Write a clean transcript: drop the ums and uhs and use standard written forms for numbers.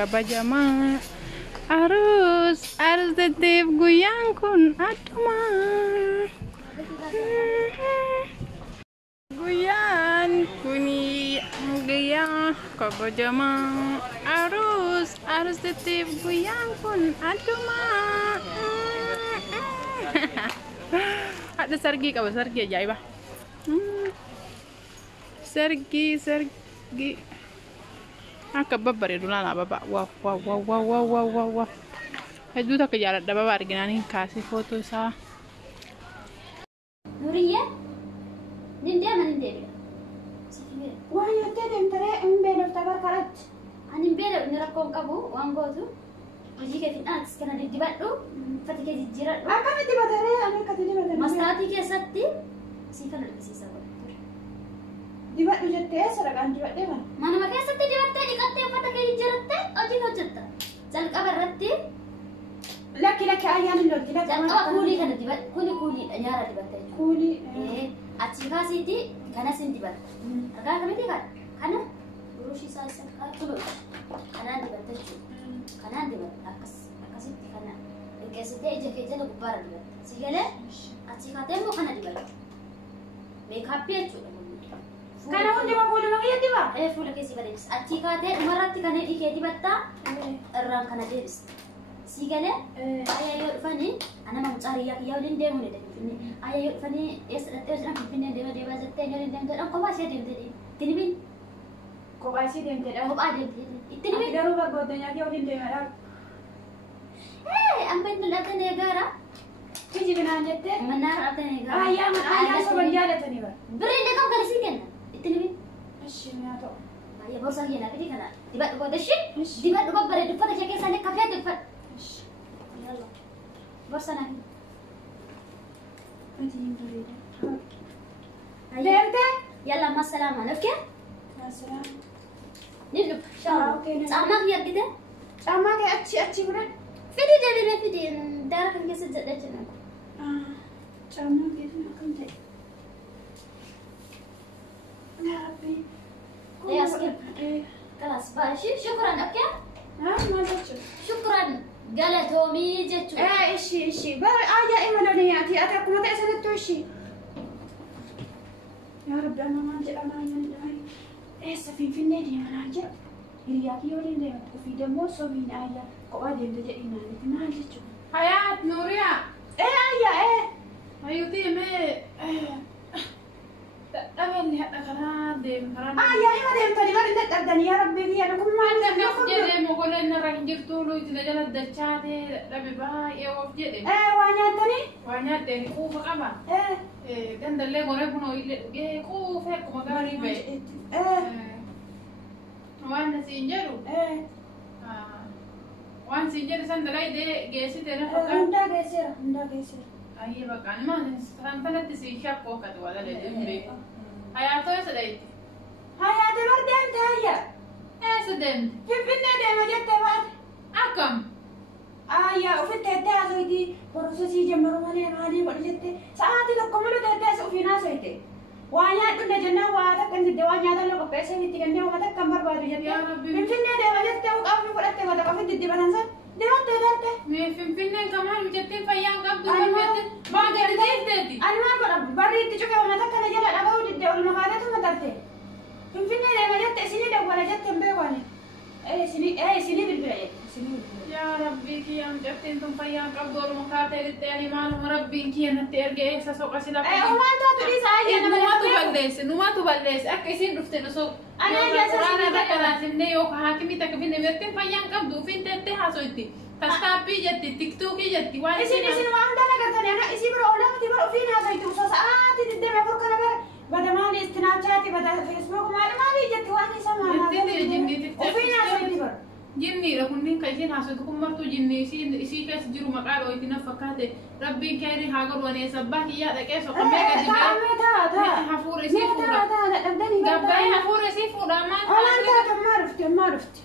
kabajamaa arus tetep guyang kun aduma guyan kuni guyang kabajamaa arus tetep guyang kun aduma ada sargi kaba sargi ajaib sargi akka babbareedu laala baba wow hedduu takka jaaladha baba arginaan kaasee footoo isaa Nuriya nindee waan yottee deemtaree hin beelofta barkaratti ani hin beelofne inni rakkoon qabu waan gootu hojii kee fidhaatis kana diddibadhu uffata kee jijjiiradhu akkamitti dibataree ani akkatti dibatare mastaatii keessatti sii kan argisiisa dibadhu jettee sadaqaan dibadhee manuma keessatti dibattee dhiqattee uffata kee jijjiirattee hojii hojjetta jalqaba irratti lakki ayyaan hin lolti jalqaba kuulii kana dibadhu kuni kuuliidha nyaara dibattee kuulii achi kaasiiti kanas hin dibatta argaa kamiti kana burushii isaa isa qaxxulu kanaan dibatta jechuudha kanaan dibatta akkasitti kana dhiqeessitee ija kee jala gubbaarra dibatta si galee achi kaatee immoo kana dibatta meekaappii jechuudha kana hundi fuuluma kee diba fuula keessi bareechisa achi kaatee dhumarratti kana dhiqee dibatta irraan kana deebista si galee ayyaa yoo dhufanii ana mamcaariyyaa kiyyaa waliin deemuu ni dandeenya ayyaa yoo dhufanii eessa dhattee hojjetan finfinnee deemaa jettee yoo waliin deemtee dhaan kophaa ishee deemtee itti nimin kophaa ishee deemtee kophaa deemtee itti nimin garuu barbaaddanyaa kee waliin deemaa amma inni dhaqan eegaara kiji binaan jettee mannaa dhaqan eegaara ayyaa soban jaalatanii bara birrii illee kam galisii kenna itti nimin ashi mi'a ta'u ayyaa borsaa kiyyaa laafiti kana dibadhu boodashi dibadhu babbareedu uffata kee keessaa illee kafee uffata borsana Lente yalla ma salama okay salam nilu sama ki yagide sama ki achi bura fidi dele fidi dara kan kese jada jena sama ki kan je ya rabbi ya skip خلاص باشي شكرا اوكي ها ما شكرا قالتومي جتو ايش بار ايما لونياتي اتاكم ما تسنتو شي يا رب انا ما انجي انا يعني في النادي انا انجي رياكي يولي لي وفي دمو صوبين ايا قوادي تجينا ما انجيتو حياة نوريا ايوتي مي أبغى أقرأ ديم قرآن. يا إما ديم تاني ما رنت أردني يا ربي يا نكون ما عندك نفس ديم وقول إن رنجر طولو يتدجل الدشاتة ربي باي يوقف جدي. وانيات تاني كوفة كمان. كان دلله قريب منو كوفة كم غريبة. وان سينجرو. وان سينجر سندلاي ده جيسي تنا فكر. هندا جيسي. أيه بقى أنا ما سنتنا تسيشة فوق كده ولا لديم حياته يا سيدي حياته بردمت هيا سدمت في النادي ما جت بعد أكم يا وفي التهدئة زوجي بروسسي جمرو مالي مالي ورجت ساعات لكم لو تهدئة وفي ناس هيك وانيا كنا جنا وهذا كان الدوام هذا لو بس هي تكني وهذا كم مرة بعد جت يا ربي في النادي ما جت وقف في فرقة وهذا كم في الدبان هذا دلوقت تهدئة مي في الفنان كمان بجتين فيان قبض ما قدرت تهدئتي أنا ما بريت تشوفي وما تكنا جل أبغى ودي والمقالات ما درتي في الفنان ما جت سنين ولا جت بيواني سنين بالبيت يا ربي كي أم جتين تم فيان قبض والمقالات التاني مالهم ربي كي أنا ترجع ساسوق أسيلا وما أنت تري ساعي أنا ما تبلش أكيسين رفتنا سوق أنا جالسة أنا ذكرت إني يوم حاكمي تكبيني مرتين فيان قبض وفين تنتهي سويتي تستابي جتي تيك توكي جتي وانا إسين وأنا قلتني أنا إسين برا ولا بدي برا فينا زي توصل ساعات تدي ما فرق أنا بدل ما لي استناجاتي بدل فيسبوك ما لي جتي وانا سما وفينا زي برا جني لكن كيسين حسدكم مرتو جني إسي كاس جرو مقال ويتنا فكاته ربي كيري هاجر وانا سباه يا ده كيس وقمة كذي حفور إسي فورا قبائي حفور إسي فورا ما أنا ما عرفت